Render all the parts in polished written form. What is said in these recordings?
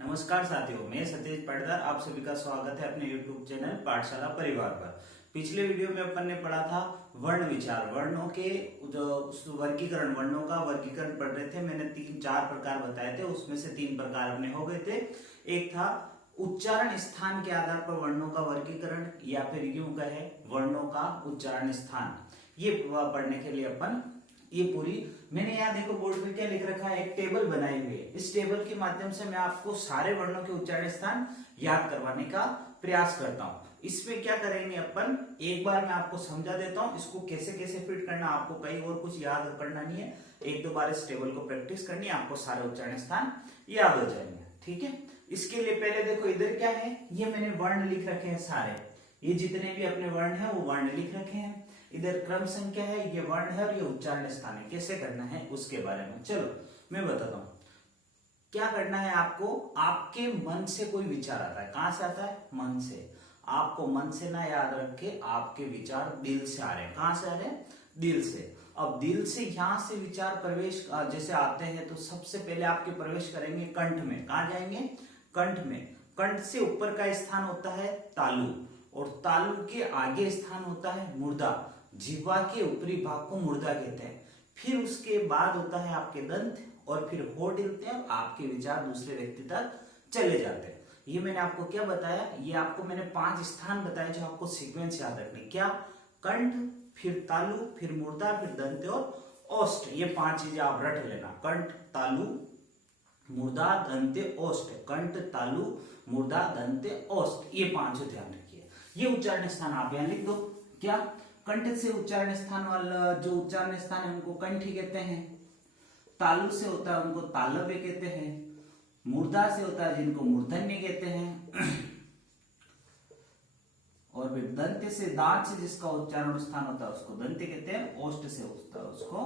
नमस्कार साथियों, मैं सतीश पाटीदार आप सभी का स्वागत है अपने YouTube चैनल पाठशाला परिवार पर। पिछले वीडियो में अपन ने पढ़ा था वर्ण विचार, वर्णों के जो वर्गीकरण, वर्णों का वर्गीकरण पढ़ रहे थे। मैंने 3-4 प्रकार बताए थे, उसमें से 3 प्रकार अपने हो गए थे। एक था उच्चारण स्थान के आधार पर वर्णों का वर्गीकरण, या फिर यूं कहे वर्णों का उच्चारण स्थान। ये पढ़ने के लिए अपन ये पूरी मैंने यहाँ देखो बोर्ड पे क्या लिख रखा है, एक टेबल बनाई हुई है। इस टेबल के माध्यम से मैं आपको सारे वर्णों के उच्चारण स्थान याद करवाने का प्रयास करता हूँ। इसमें क्या करेंगे अपन, एक बार मैं आपको समझा देता हूँ इसको कैसे कैसे फिट करना। आपको कहीं और कुछ याद करना नहीं है, 1-2 बार इस टेबल को प्रैक्टिस करनी है, आपको सारे उच्चारण स्थान याद हो जाएंगे। ठीक है, इसके लिए पहले देखो इधर क्या है, ये मैंने वर्ण लिख रखे हैं सारे, ये जितने भी अपने वर्ण है वो वर्ण लिख रखे हैं। इधर क्रम संख्या है, ये वर्ण है और ये उच्चारण स्थान है। कैसे करना है उसके बारे में चलो मैं बताता हूँ। क्या करना है आपको, आपके मन से कोई विचार आता है, कहां से आता है, मन से। आपको मन से ना याद रख के आपके विचार दिल से आ रहे हैं। कहां से आ रहे हैं, दिल से। अब दिल से यहां से विचार प्रवेश जैसे आते हैं तो सबसे पहले आपके प्रवेश करेंगे कंठ में। कहां जाएंगे, कंठ में। कंठ से ऊपर का स्थान होता है तालु, और तालु के आगे स्थान होता है मुर्दा। जिह्वा के ऊपरी भाग को मुर्दा कहते हैं। फिर उसके बाद होता है आपके दंत, और फिर होठ हिलते हैं, आपके विचार दूसरे व्यक्ति तक चले जाते हैं। ये मैंने आपको क्या बताया, ये आपको मैंने 5 स्थान बताए जो आपको सीक्वेंस याद रखने। क्या, कंठ, फिर तालु, फिर मुर्दा, फिर दंत और ओष्ठ। ये 5 चीजें आप रट लेना, कंठ, तालु, मुर्दा, दंत, ओष्ठ। कंठ, तालु, मुर्दा, दंत, ओष्ठ, ये 5 ध्यान रखिए। ये उच्चारण स्थान आप यहां लिख दो। क्या, कंठ से उच्चारण स्थान वाला जो उच्चारण स्थान है उनको कंठी कहते हैं। तालु से होता है उनको तालव्य कहते हैं। मुर्दा से होता है जिनको मूर्धन्य कहते हैं। और फिर दंत से, दांत से जिसका उच्चारण स्थान होता है उसको दंत कहते हैं। ओष्ठ से होता है उसको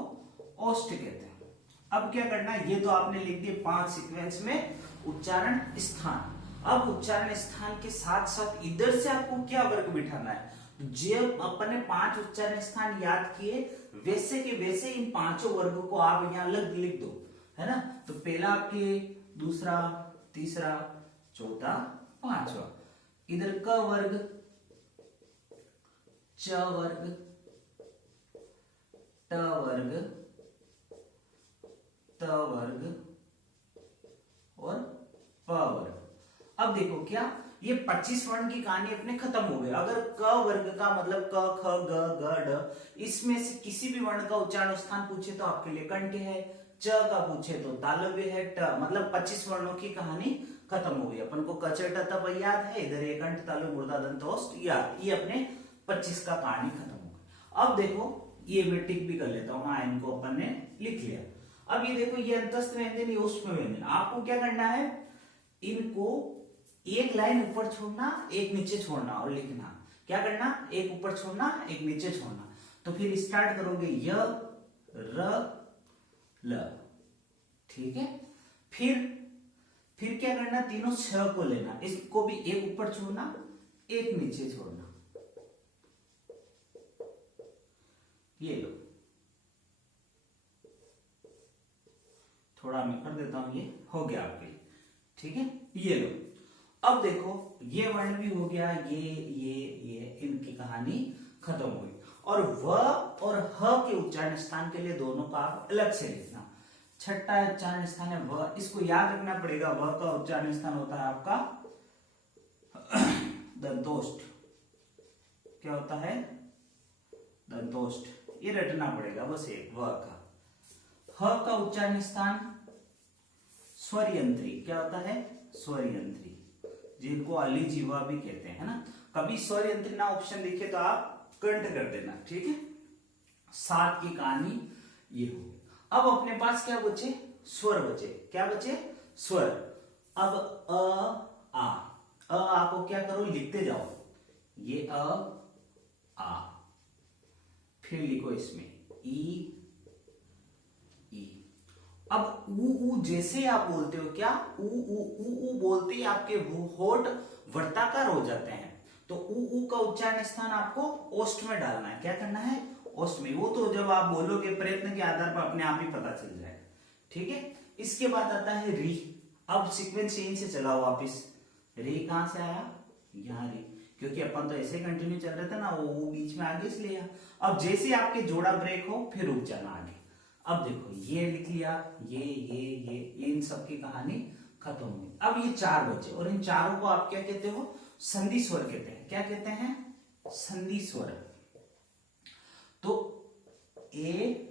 ओष्ठ कहते हैं। अब क्या करना है, ये तो आपने लिख दिए 5 सीक्वेंस में उच्चारण स्थान। अब उच्चारण स्थान के साथ साथ इधर से आपको क्या वर्ग बिठाना है, जब अपन ने 5 उच्चारण स्थान याद किए वैसे के वैसे इन 5 वर्गों को आप यहाँ लिख दो, है ना। तो पहला आपके, दूसरा, तीसरा, चौथा, पांचवा। इधर क वर्ग, च वर्ग, ट वर्ग, त वर्ग और प वर्ग। अब देखो क्या, ये 25 वर्ण की कहानी अपने खत्म हो गई। अगर क वर्ग का मतलब क, ख, ग, घ, ढ, इसमें से किसी भी वर्ण का उच्चारण स्थान पूछे तो आपके लिए कंठ है, च का पूछे तो तालव्य है, ट मतलब 25 वर्णों की कहानी खत्म हो गई। अपन को क, च, ट तब याद है, इधर ये कंठ, तालु, मुर्दा, दंत, ओष्ठ याद, ये अपने 25 का कहानी खत्म हो गई। अब देखो ये मैं टिक भी कर लेता हूँ, हाँ इनको अपन ने लिख लिया। अब ये देखो ये अंतस्थ व्यंजन, ये ऊष्म व्यंजन। आपको क्या करना है, इनको एक लाइन ऊपर छोड़ना, एक नीचे छोड़ना और लिखना। क्या करना, एक ऊपर छोड़ना, एक नीचे छोड़ना। तो फिर स्टार्ट करोगे य, र, ल, ठीक है। फिर क्या करना, तीनों छ को लेना, इसको भी एक ऊपर छोड़ना, एक नीचे छोड़ना। ये लो, थोड़ा मैं कर देता हूं, ये हो गया आपके लिए, ठीक है। ये लो, अब देखो ये वर्ण भी हो गया, ये इनकी कहानी खत्म हो गई। और व और ह के उच्चारण स्थान के लिए दोनों का आप अलग से लिखना। छठा उच्चारण स्थान है व, इसको याद रखना पड़ेगा। व का उच्चारण स्थान होता है आपका दंतोष्ठ। क्या होता है, दंतोष्ठ, ये रटना पड़ेगा बस एक। व का, ह का उच्चारण स्थान स्वर यंत्री। क्या होता है, स्वर यंत्री, जिनको अली जीवा भी कहते हैं, है ना। कभी स्वर यंत्री ना ऑप्शन दिखे तो आप कंठ कर देना, ठीक है। 7 की कहानी ये हो गई। अब अपने पास क्या बचे, स्वर बचे। क्या बचे, स्वर। अब अ, आपको क्या करो, लिखते जाओ, ये आ, फिर लिखो इसमें ई, अब ऊ जैसे आप बोलते हो, क्या ऊ बोलते ही आपके होठ वर्ताकार हो जाते हैं। तो ऊ का उच्चारण स्थान आपको ओष्ठ में डालना है। क्या करना है, ओष्ठ में। वो तो जब आप बोलोगे प्रयत्न के आधार पर अपने आप ही पता चल जाएगा, ठीक है। इसके बाद आता है री। अब सीक्वेंस चेंज से चलाओ वापिस, रे कहां से आया, यहाँ रे, क्योंकि अपन तो ऐसे कंटिन्यू चल रहे थे ना, वो बीच में आगे इसलिए। अब जैसे आपके जोड़ा ब्रेक हो फिर रुक जाना आगे। अब देखो ये लिख लिया, ये इन सब की कहानी खत्म हुई। अब ये चार बचे और इन चारों को आप क्या कहते हो, संधि स्वर कहते हैं। क्या कहते हैं, संधि स्वर। तो ए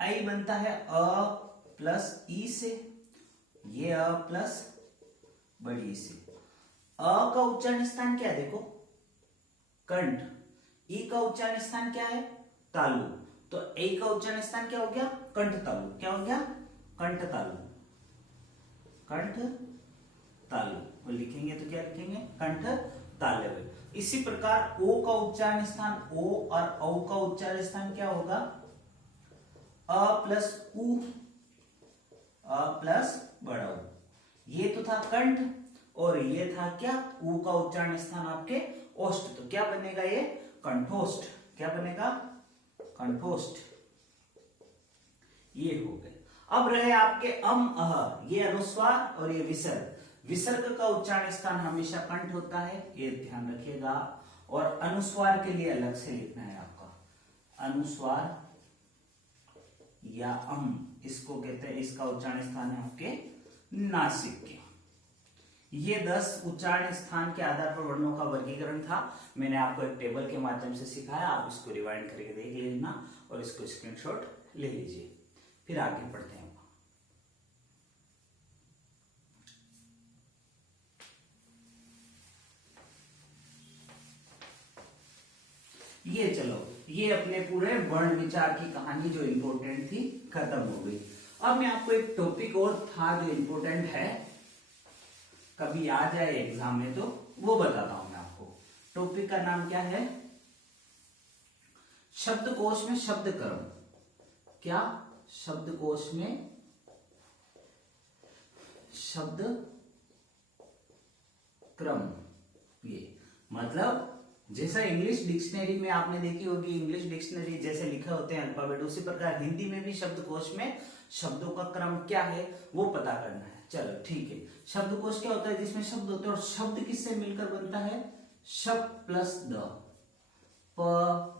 आई बनता है अ प्लस ई से, ये अ प्लस बड़ी ई से। अ का उच्चारण स्थान क्या है, देखो कंठ। ई का उच्चारण स्थान क्या है, तालु। तो ए का उच्चारण स्थान क्या हो गया, कंठ तालु। क्या हो गया, कंठ तालु, कंठ तालु। और लिखेंगे तो क्या लिखेंगे, कंठ तालव्य। इसी प्रकार ओ का उच्चारण स्थान, ओ और औ का उच्चारण स्थान क्या होगा, अ प्लस उ, अ प्लस बड़ा उ। ये तो था कंठ और ये था क्या, उ का उच्चारण स्थान आपके ओष्ठ। तो क्या बनेगा ये, कंठोष्ठ। क्या बनेगा, कंठोष्ठ। ये हो गए। अब रहे आपके अह, ये अनुस्वार और ये विसर्ग। विसर्ग का उच्चारण स्थान हमेशा कंठ होता है, ये ध्यान रखिएगा। और अनुस्वार के लिए अलग से लिखना है आपका, अनुस्वार या इसको कहते हैं, इसका उच्चारण स्थान है आपके नासिक के। ये 10 उच्चारण स्थान के आधार पर वर्णों का वर्गीकरण था। मैंने आपको एक टेबल के माध्यम से सिखाया, आप इसको रिवाइंड करके देख लेना और इसको स्क्रीनशॉट ले लीजिए। फिर आगे बढ़ते हैं। ये चलो, ये अपने पूरे वर्ण विचार की कहानी जो इंपॉर्टेंट थी खत्म हो गई। अब मैं आपको एक टॉपिक और था जो इंपॉर्टेंट है, कभी आ जाए एग्जाम में तो वो बताता हूं मैं आपको। टॉपिक का नाम क्या है, शब्दकोश में शब्द क्रम। क्या, शब्दकोश में शब्द क्रम। ये मतलब जैसा इंग्लिश डिक्शनरी में आपने देखी होगी, इंग्लिश डिक्शनरी जैसे लिखे होते हैं अल्फाबेट, उसी प्रकार हिंदी में भी शब्दकोश में शब्दों का क्रम क्या है वो पता करना है। चलो ठीक है। शब्दकोश क्या होता है, जिसमें शब्द होते हैं और शब्द किससे मिलकर बनता है, शब्द प्लस द, प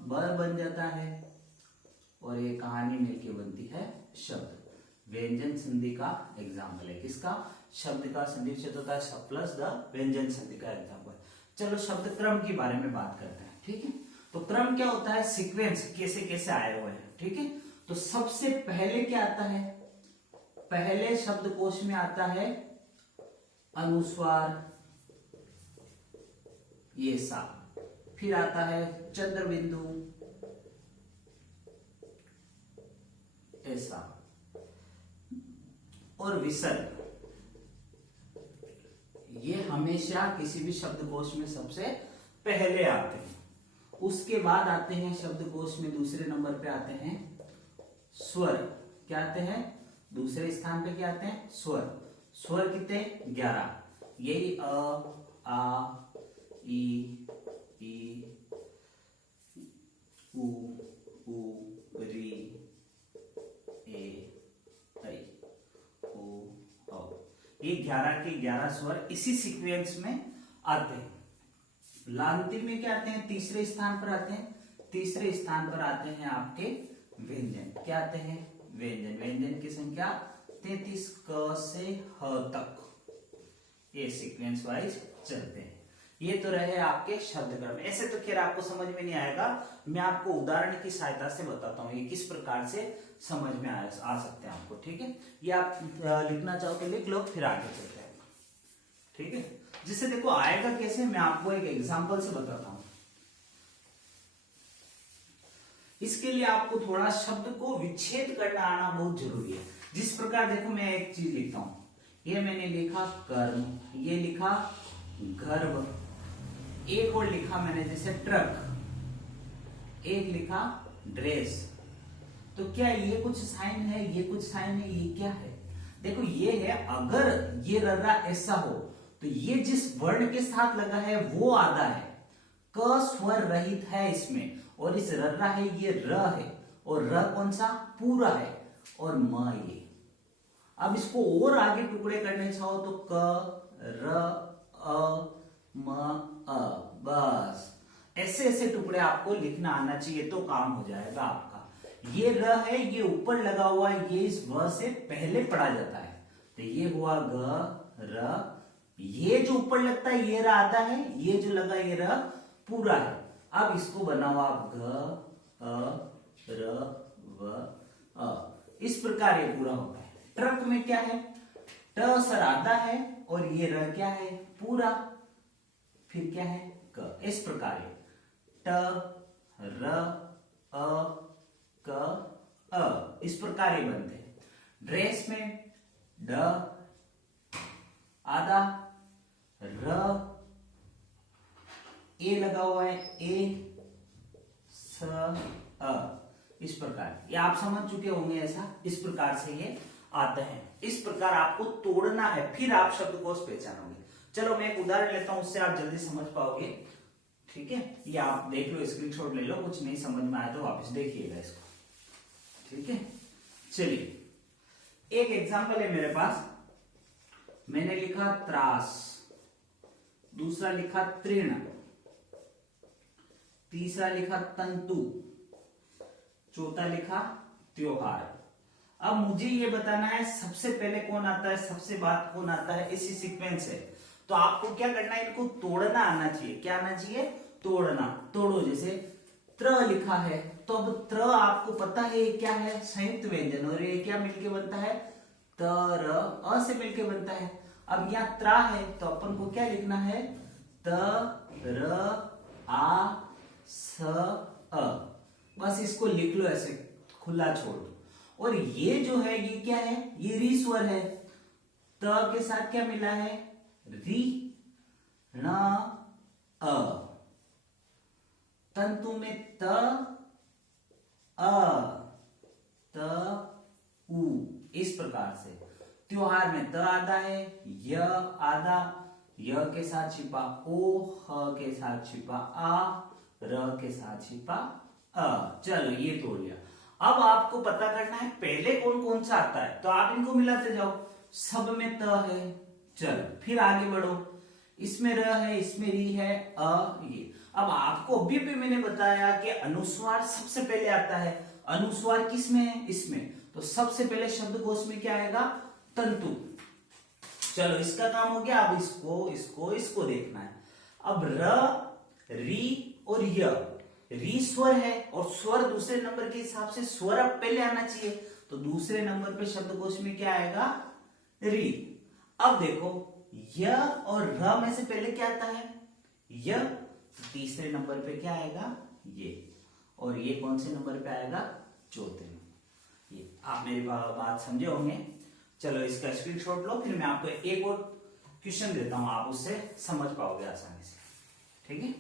ब बन जाता है और ये कहानी मिलके बनती है शब्द। व्यंजन संधि का एग्जाम्पल है, किसका, शब्द का संधि विच्छेद होता है शब्द प्लस द, व्यंजन संधि का एग्जाम्पल। चलो शब्द क्रम के बारे में बात करते हैं, ठीक है। तो क्रम क्या होता है, सीक्वेंस, कैसे कैसे आए हुए हैं, ठीक है। तो सबसे पहले क्या आता है, पहले शब्दकोश में आता है अनुस्वार, ये सा, फिर आता है चंद्र बिंदु, ऐसा, और विसर्ग। ये हमेशा किसी भी शब्दकोश में सबसे पहले आते हैं। उसके बाद आते हैं शब्दकोश में दूसरे नंबर पे आते हैं स्वर। क्या आते हैं, दूसरे स्थान पे क्या आते हैं, स्वर। स्वर कितने, 11। यही अ, आ, ई, उ, री, ए, ऐ, ओ, औ। ये 11 के 11 स्वर इसी सीक्वेंस में आते हैं। लांतिम में क्या आते हैं, तीसरे स्थान पर आते हैं। तीसरे स्थान पर आते हैं आपके व्यंजन। क्या आते हैं, व्यंजन। व्यंजन की संख्या 33, क से ह तक, ये सीक्वेंस वाइज चलते हैं। ये तो रहे आपके शब्द क्रम। ऐसे तो खैर आपको समझ में नहीं आएगा, मैं आपको उदाहरण की सहायता से बताता हूँ ये किस प्रकार से समझ में आ सकते हैं आपको, ठीक है। ये आप लिखना चाहो तो लिख लो, फिर आगे चलते हैं, ठीक है। जिससे देखो आएगा कैसे, मैं आपको एक एग्जांपल से बताता हूं। इसके लिए आपको थोड़ा शब्द को विच्छेद करना आना बहुत जरूरी है। जिस प्रकार देखो मैं एक चीज लिखता हूं, ये मैंने लिखा कर्म, ये लिखा गर्भ, एक और लिखा मैंने जैसे ट्रक, एक लिखा ड्रेस। तो क्या ये कुछ साइन है, ये कुछ साइन है, ये क्या है, देखो ये है। अगर ये रर्रा ऐसा हो तो ये जिस वर्ण के साथ लगा है वो आधा है, क स्वर रहित है इसमें, और इस रर्रा है ये र है, और र कौन सा, पूरा है, और म ये। अब इसको और आगे टुकड़े करने चाहो तो क र अ म अ, बस ऐसे ऐसे टुकड़े आपको लिखना आना चाहिए तो काम हो जाएगा आपका। ये र है, ये ऊपर लगा हुआ है, ये इस व से पहले पढ़ा जाता है, तो ये हुआ ग र, ये जो ऊपर लगता है ये र आधा है, ये जो लगा ये र पूरा है। अब इसको बनाओ आप घ अ र व अ, इस प्रकार ये पूरा होता है। ट्रक में क्या है, ट सर आधा है और ये र क्या है पूरा, फिर क्या है क, इस प्रकार है ट र अ क अ, इस प्रकार ये बनते हैं। ड्रेस में ड आधा, र ए लगा हुआ है, ए स अ, इस प्रकार ये आप समझ चुके होंगे। ऐसा इस प्रकार से ये आते हैं। इस प्रकार आपको तोड़ना है, फिर आप शब्दकोश पहचानोगे। चलो मैं एक उदाहरण लेता हूं, उससे आप जल्दी समझ पाओगे। ठीक है, ये आप देख लो, स्क्रीनशॉट ले लो, कुछ नहीं समझ में आया तो वापस देखिएगा इसको। ठीक है, चलिए एक एग्जांपल है मेरे पास। मैंने लिखा त्रास, दूसरा लिखा तृण, तीसरा लिखा तंतु, चौथा लिखा त्योहार। अब मुझे ये बताना है सबसे पहले कौन आता है, सबसे बाद कौन आता है, इसी सीक्वेंस है। तो आपको क्या करना है, इनको तोड़ना आना चाहिए। क्या आना चाहिए, तोड़ना। तोड़ो, जैसे त्र लिखा है तो अब त्र आपको पता है ये क्या है, संयुक्त व्यंजन, और ये क्या मिलके बनता है, त र अ से मिलके बनता है। अब यहाँ त्रा है तो अपन को क्या लिखना है, त र आ स अ, बस इसको लिख लो ऐसे खुला छोड़ दो। और ये जो है ये क्या है, ये री स्वर है, त के साथ क्या मिला है, री न अ, तंतु में त अ त उ, इस प्रकार से। त्योहार में त आधा है, य आधा, य के साथ छिपा ओ, ह के साथ छिपा आ, र के साथ छिपा अ। चलो ये तोड़ लिया। अब आपको पता करना है पहले कौन कौन सा आता है, तो आप इनको मिलाते जाओ। सब में त है, चलो फिर आगे बढ़ो, इसमें र है, इसमें री है, अ, ये। अब आपको अभी भी मैंने बताया कि अनुस्वार सबसे पहले आता है। अनुस्वार किस में है, इसमें, तो सबसे पहले शब्दकोश में क्या आएगा, तंतु। चलो इसका काम हो गया। अब इसको इसको इसको देखना है। अब र, री और य, री स्वर है और स्वर दूसरे नंबर के हिसाब से स्वर अब पहले आना चाहिए, तो दूसरे नंबर पे शब्दकोश में क्या आएगा, री। अब देखो य और र में से पहले क्या आता है, य, तो तीसरे नंबर पे क्या आएगा, ये, और ये कौन से नंबर पे आएगा, चौथे नंबर। ये आप मेरी बात समझे होंगे। चलो इसका स्क्रीनशॉट लो, फिर मैं आपको एक और क्वेश्चन देता हूं, आप उससे समझ पाओगे आसानी से। ठीक है,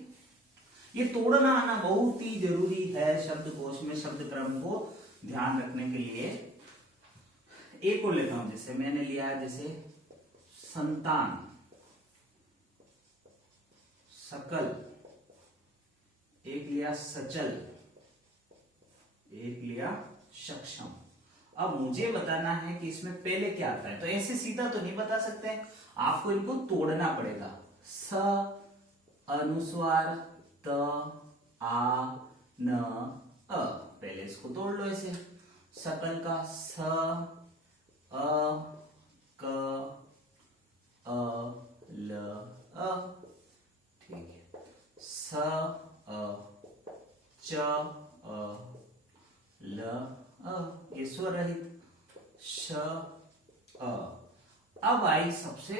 ये तोड़ना आना बहुत ही जरूरी है शब्दकोश में, शब्द क्रम को ध्यान रखने के लिए। एक और लेता हूं, जैसे मैंने लिया है, जैसे संतान, सकल, एक लिया सचल, एक लिया सक्षम। अब मुझे बताना है कि इसमें पहले क्या आता है, तो ऐसे सीधा तो नहीं बता सकते, आपको इनको तोड़ना पड़ेगा। स अनुस्वार त आ न अ, पहले इसको तोड़ लो ऐसे। सकल का स अ क अ ल अ, ठीक है, स अ च अ ल अ, ये स्वर रहित, श अ। अब आई सबसे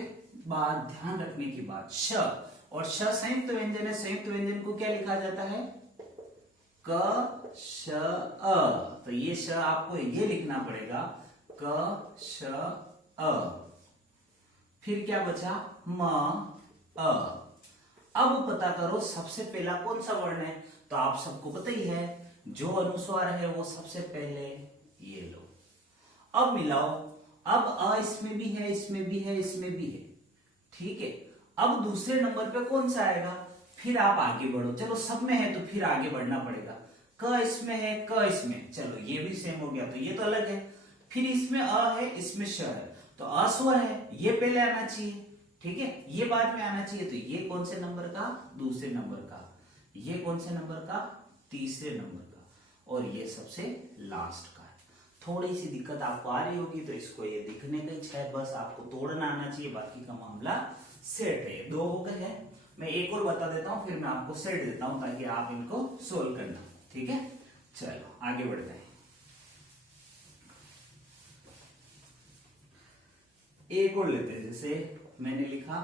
बात ध्यान रखने की बात, श, और श संयुक्त व्यंजन है। संयुक्त व्यंजन को क्या लिखा जाता है, क श अ, तो ये श आपको ये लिखना पड़ेगा, क श अ। फिर क्या बचा, म अ। अब पता करो सबसे पहला कौन सा वर्ण है, तो आप सबको पता ही है, जो अनुस्वार है वो सबसे पहले ये लो। अब मिलाओ, अब अ इसमें भी है, इसमें भी है, इसमें भी है। ठीक है, अब दूसरे नंबर पे कौन सा आएगा, फिर आप आगे बढ़ो। चलो सब में है तो फिर आगे बढ़ना पड़ेगा। क इसमें है, क इसमें, चलो ये भी सेम हो गया, तो ये तो अलग है। फिर इसमें अ है, इसमें श है, तो अस्वर है, ये पहले आना चाहिए, ठीक है, ये बाद में आना चाहिए। तो ये कौन से नंबर का? दूसरे नंबर का। ये कौन से नंबर का? तीसरे नंबर का। और ये सबसे लास्ट का है। थोड़ी सी दिक्कत आपको आ रही होगी तो इसको ये दिखने का इच्छा है, बस आपको तोड़ना आना चाहिए, बाकी का मामला सेट है। 2 हो गए हैं। मैं एक और बता देता हूं, फिर मैं आपको सेट देता हूं ताकि आप इनको सोल्व करना, ठीक है। चलो आगे बढ़ते हैं। एक और लेते हैं, जैसे मैंने लिखा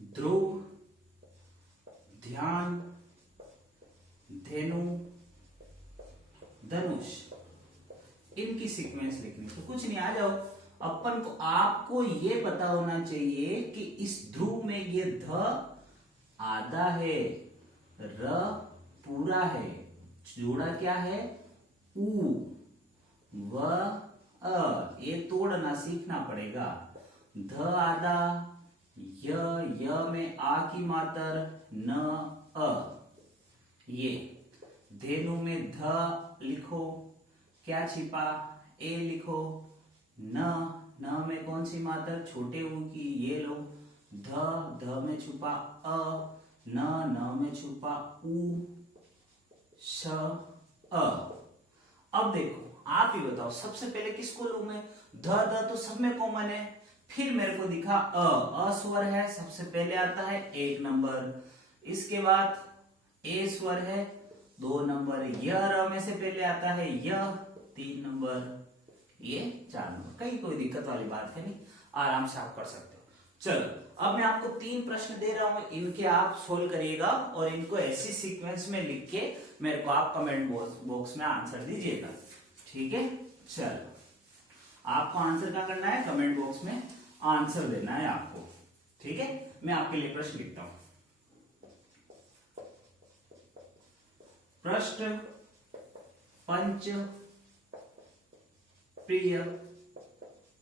ध्रुव, ध्यान, धेनु, धनुष, इनकी सीक्वेंस लिखनी। तो कुछ नहीं, आ जाओ। अपन को आपको ये पता होना चाहिए कि इस ध्रुव में ये ध आधा है, र पूरा है, जोड़ा क्या है? उ, व, अ। ये तोड़ना सीखना पड़ेगा। ध आधा, य में आ की मात्र, न अ। ये धेनु में ध लिखो, क्या छिपा? ए लिखो। न में कौन सी मात्र? छोटे ऊ की, ये लो। ध में छुपा अ, न में छुपा उ, श, अ। अब देखो, आप ही बताओ सबसे पहले किसको लूं मैं? ध तो सब में कॉमन है। फिर मेरे को दिखा अ स्वर है, सबसे पहले आता है 1 नंबर। इसके बाद ए स्वर है 2 नंबर। य र में से पहले आता है य 3 नंबर, ये 4 नंबर। कहीं कोई दिक्कत वाली बात है नहीं, आराम से आप कर सकते हो। चलो अब मैं आपको 3 प्रश्न दे रहा हूं, इनके आप सोल्व करिएगा और इनको ऐसी सीक्वेंस में लिख के मेरे को आप कमेंट बॉक्स में आंसर दीजिएगा, ठीक है। चलो आपको आंसर क्या करना है? कमेंट बॉक्स में आंसर देना है आपको, ठीक है। मैं आपके लिए प्रश्न लिखता हूं। प्रश्न पंच प्रिय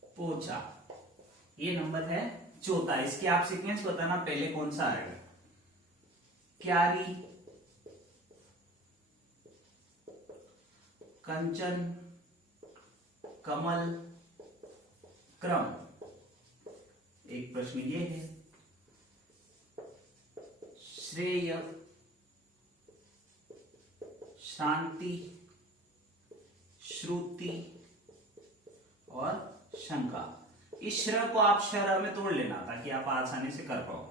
पोचा, ये नंबर है 14। इसके आप सीक्वेंस बताना पहले कौन सा आएगा। क्यारी, कंचन, कमल, क्रम। एक प्रश्न ये है। श्रेय, शांति, श्रुति और शंका। इस श्र को आप शर में तोड़ लेना ताकि आप आसानी से कर पाओ।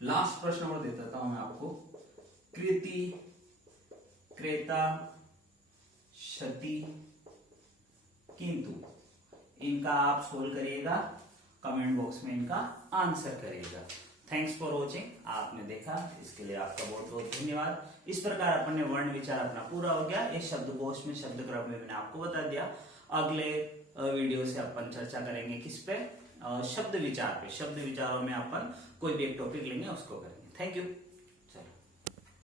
लास्ट प्रश्न और दे देता हूं मैं आपको। कृति, क्रेता, क्षति, किंतु। इनका आप सोल्व करिएगा, कमेंट बॉक्स में इनका आंसर करिएगा। Thanks for watching. आपने देखा, इसके लिए आपका बहुत बहुत धन्यवाद। इस प्रकार अपन ने वर्ण विचार अपना पूरा हो गया। इस शब्दकोश में शब्द क्रम में मैंने आपको बता दिया। अगले वीडियो से अपन चर्चा करेंगे किस पे? शब्द विचार पे। शब्द विचारों में अपन कोई भी एक टॉपिक लेंगे, उसको करेंगे। Thank you.